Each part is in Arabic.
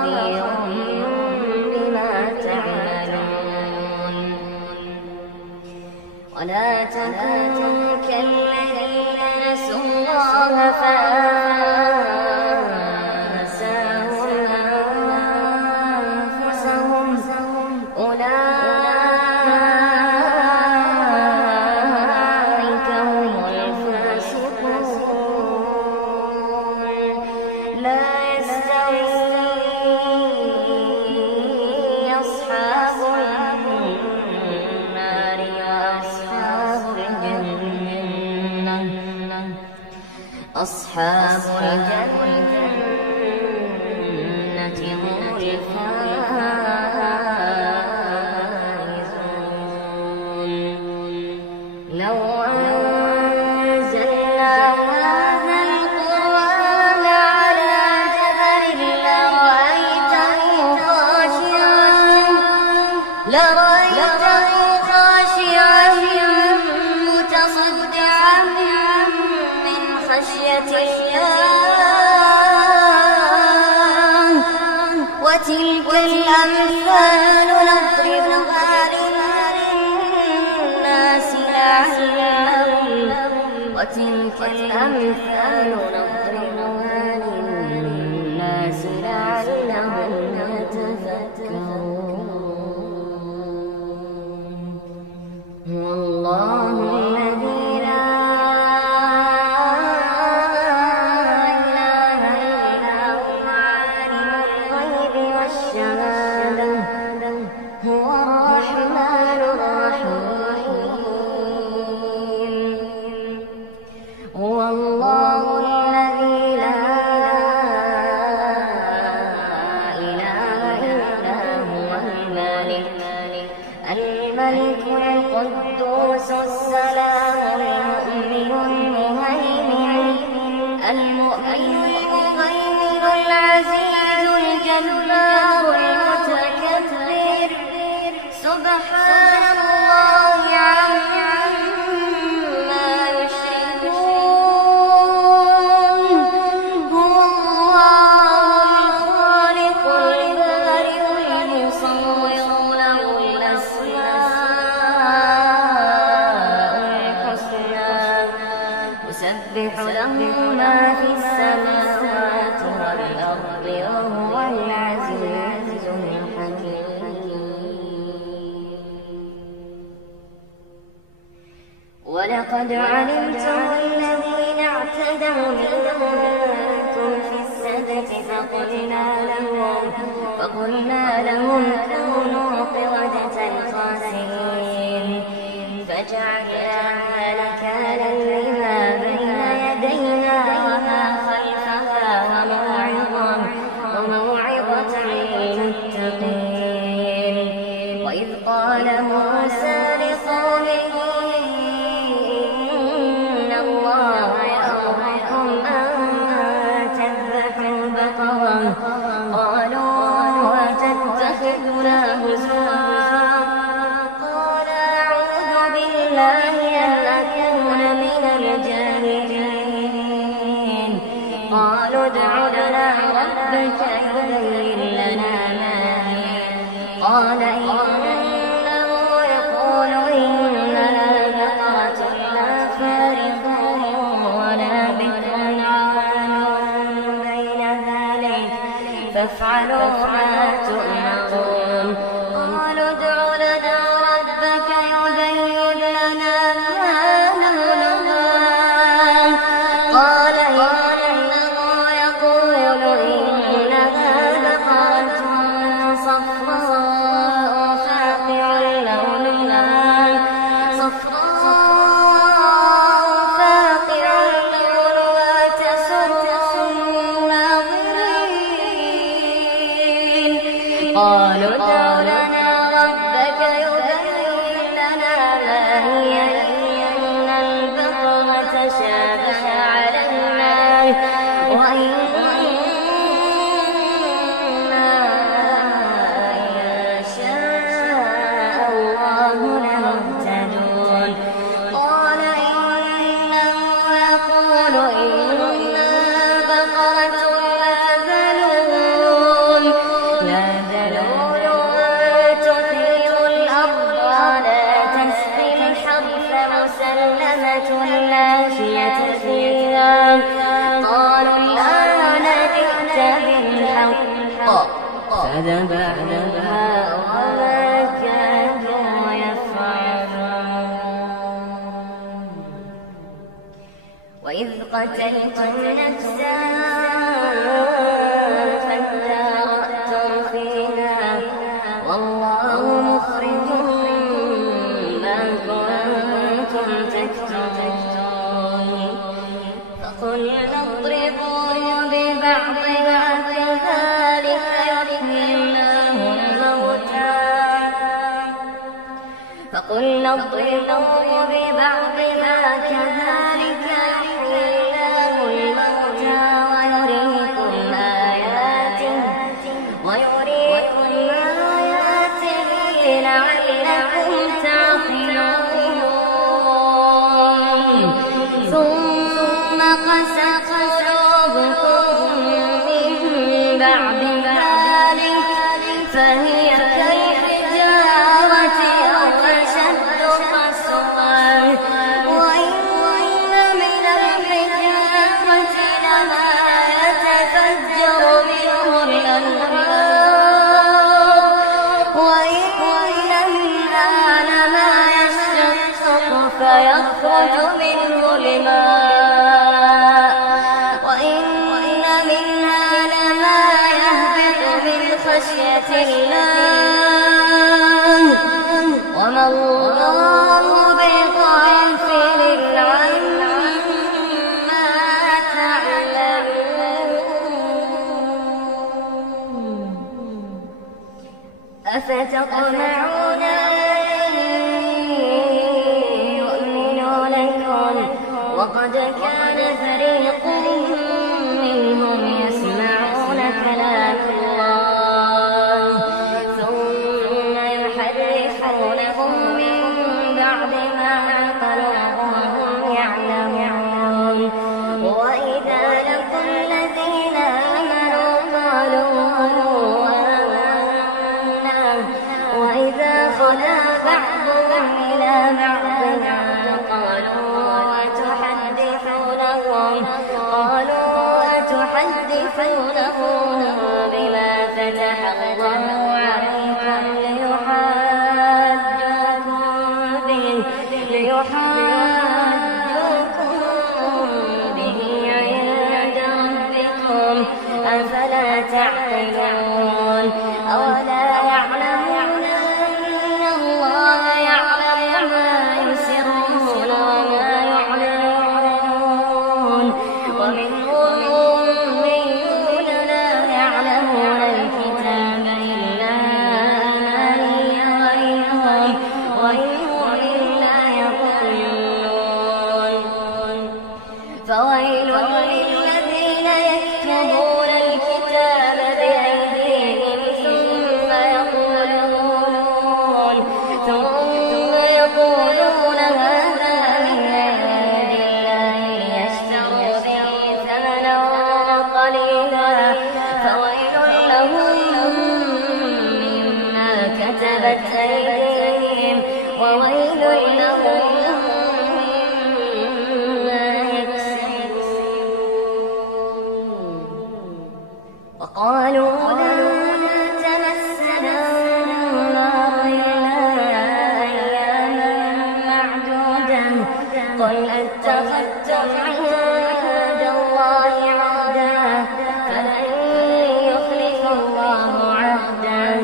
خبير بما تعملون ولا تكونوا كالذين نسوا الله فأنساهم أنفسهم أولئك هم الفاسقون لا يستوي أصحاب النار وأصحاب الجنة أصحاب الجنة هم الفائزون لو أنزلنا هذا القرآن على جبل لرأيته خاشعا متصدعا من خشية الله وتلك الأمثال نضربها للناس لعلهم يتفكرون هو الله الذي لا إله إلا هو عالم الغيب والشهادة هو الرحمن الرحيم هو الله الذي لا إله إلا هو الملك القدوس السلام المؤمن المهيمن العزيز الجبار المتكبر سبحان الله عما يشركون هو الله الخالق البارئ المصور له الأسماء الحسنى يسبح له ما في السماوات والأرض وهو العزيز الحكيم ولقد علمتم الذين اعتدوا منكم في السبت فقلنا لهم كونوا قردة خاسئين فجعلناها نكالا لما بين يديها وما خلفها وموعظة للمتقين وإذ قال موسى لقومه إن الله يأمركم أن تذبحوا بقرة قالوا أتتخذنا هزوا قال أعوذ بالله أن أكون من الجاهلين قالوا ادع لنا ربك يبين لنا ما هي قال إنه يقول إنها بقرة لا فارغ ولا بكر عوان بين ذلك فافعلوا ما تؤمرون قالوا ادع لنا ربك يبين لنا ما لونها قال إنه يقول إنها بقرة صفراء فاقع لونها تسر الناظرين قالوا ادع لنا ربك يبين لنا ما هي إن البقرة شابه علينا وإنا إن شاء الله لمهتدون قال إنه يقول إنها بقرة لا ذلول فذبحوها وما كانوا يفعلون وإذ قتلتم نفسا فادارأتم فيها والله مخرج ما كنتم تكتمون فقلنا اضربوا ببعضها كذلك يحيي الله الموتى فقلنا اضربوا ببعضها كذلك يحيي الله الموتى ويريكم آياته لعلكم تعقلون ثم قست قلوبكم من بعد ذلك فهي كالحجارة أو أشد قسوة وإن من الحجارة لما يتفجر منه الأنهار وإن منها لما يشقق فيخرج منه الماء وإن منها لما يهبط من خشية الله وما الله بغافل عما تعملون أفتطمعون أن يؤمنوا لكم وقد كان فريق منهم يسمعون كلام الله ثم يحرفونه من بعد ما عقلوه وهم يعلمون وإذا لقوا الذين آمنوا قالوا آمنا وإذا خلا بعضهم إلى بعض قالوا أتحدثونهم بما فتح الله عليكم ليحاجوكم به عند ربكم أفلا تعقلون أولا يعلمون أن الله يعلم ما يسرون وما يعلنون ومنهم أميون لا يعلمون الكتاب إلا أماني وإن هم إلا يظنون فويل للذين يكتبون الكتاب بأيديهم ثم يقولون هذا من عند الله ليشتروا به ثمنا قليلا فويل لهم مما كتبت أيديهم وويل لهم مما يكسبون وقالوا لن تمسنا النار إلا أياما معدودة قل اتخذتم عند الله عهدا فلن يخلف الله عهده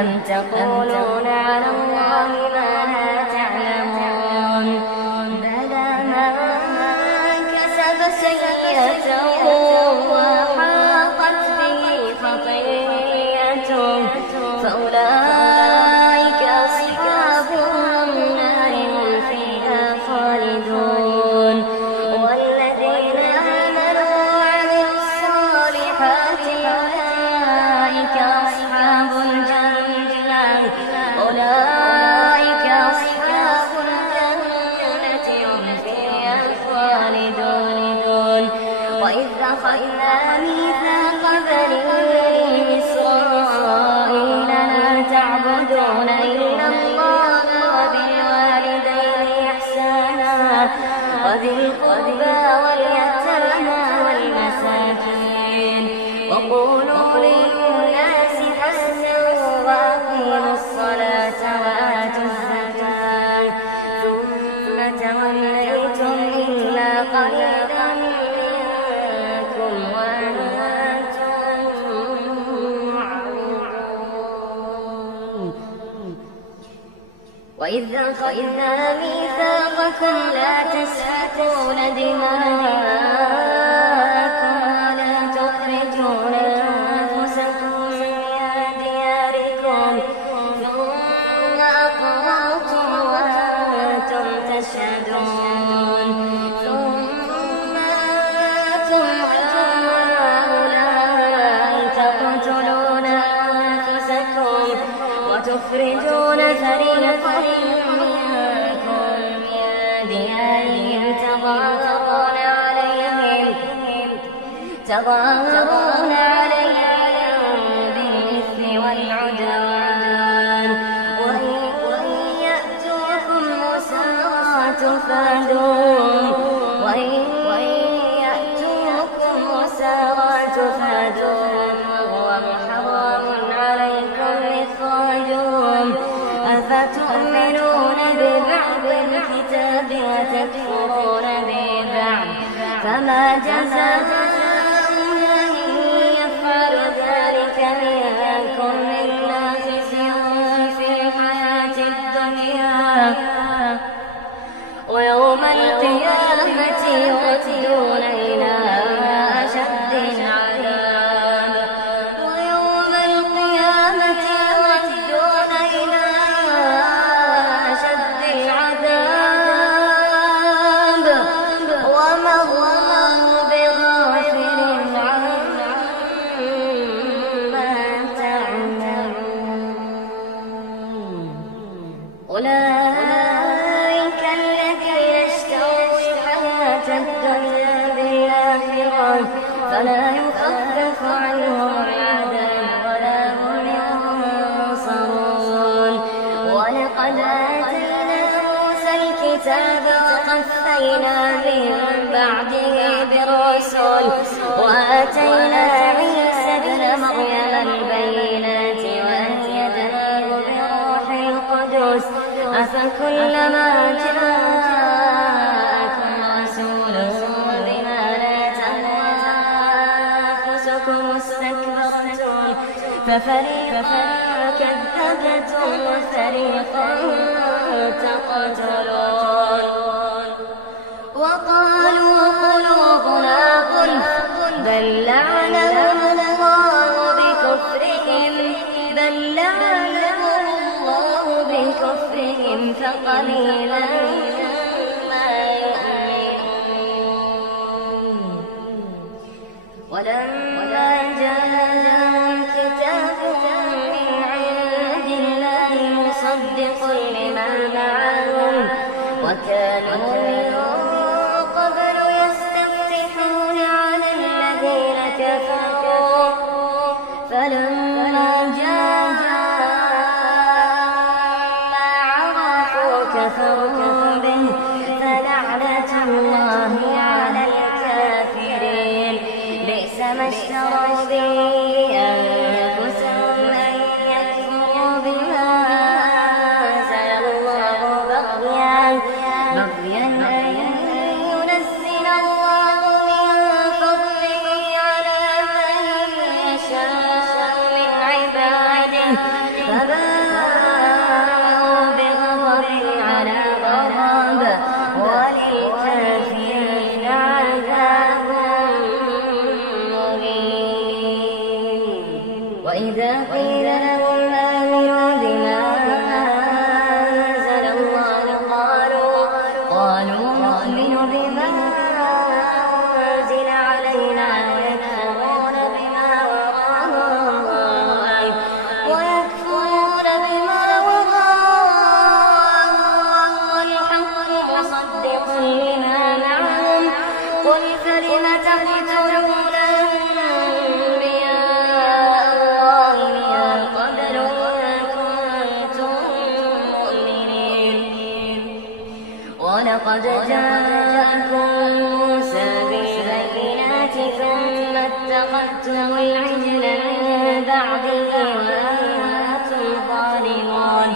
أم تقولون على الله ما لا تعلمون بلى من كسب سيئة وحاقت به خطيئته فأولئك أصحاب النار هم فيها خالدون والذين آمنوا وعملوا الصالحات أولئك أصحاب الجنة هم فيها خالدون وإذ أخذنا ميثاق بني إسرائيل لا أخذنا ميثاقكم لا تسفكون دماءكم ولا تخرجون أنفسكم من دياركم ثم أقررتم وأنتم تشهدون ثم أنتم هؤلاء تقتلون أنفسكم وتخرجون فريقا منكم من ديارهم تظاهرون عليهم بالإثم والعدوان وإن يأتوكم أسارى تفادون وهو محرم عليكم إخراجهم أفتؤمنون ببعض الكتاب وتكفرون ببعض فما جزاء من يفعل ذلك منكم إلا خزي في الحياة الدنيا ويوم القيامة يردون إلى أشد العذاب وما الله بغافل عما تعملون أولئك الذين اشتروا الحياة الدنيا بالآخرة فلا يخفف عنهم العذاب ولا هم ينصرون ولقد آتينا موسى الكتاب وقفينا من بعده بالرسل وآتينا عيسى ابن مريم البينات وأيدناه بروح القدس أفكلما جاءكم رسول بما لا تهوى أنفسكم استكبرتم ففريقا كذبتم وفريقا تقتلون وقالوا قلوبنا غلف بل لعنهم الله بكفرهم فقليلا ما يؤمنون ولما جاء كتاب من عند الله مصدق لما معهم وكانوا من قبل يستفتحون على الذين كفروا فلما جاء ما عرفوا كفروا به فلعنة الله على الكافرين بئس ما اشتروا به أنفسهم أن يكفروا بما أنزل الله بغيا أن ينزل الله من فضله على من يشاء من عباده فباءوا بغضب على غضب وللكافرين عذاب مهين وإذا قيل لهم آمنوا بما أنزل الله قالوا نؤمن بما أنزل علينا ويكفرون بما وراءه والحق مصدقا لما معهم قل فلم تقتلون أنبياء الله من قبل إن كنتم مؤمنين ولقد جاءكم موسى بالبينات ثم اتخذتم العجل من بعده وأنتم ظالمون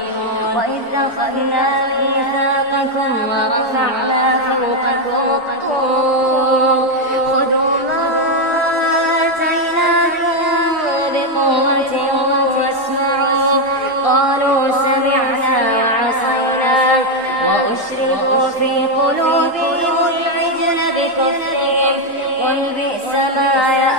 وإذ أخذنا ميثاقكم ورفعنا فوقكم الطور خذوا ما آتيناكم بقوة واسمعوا قالوا سمعنا وعصينا وأشربوا في قلوبهم العجل بكفرهم قل بئس ما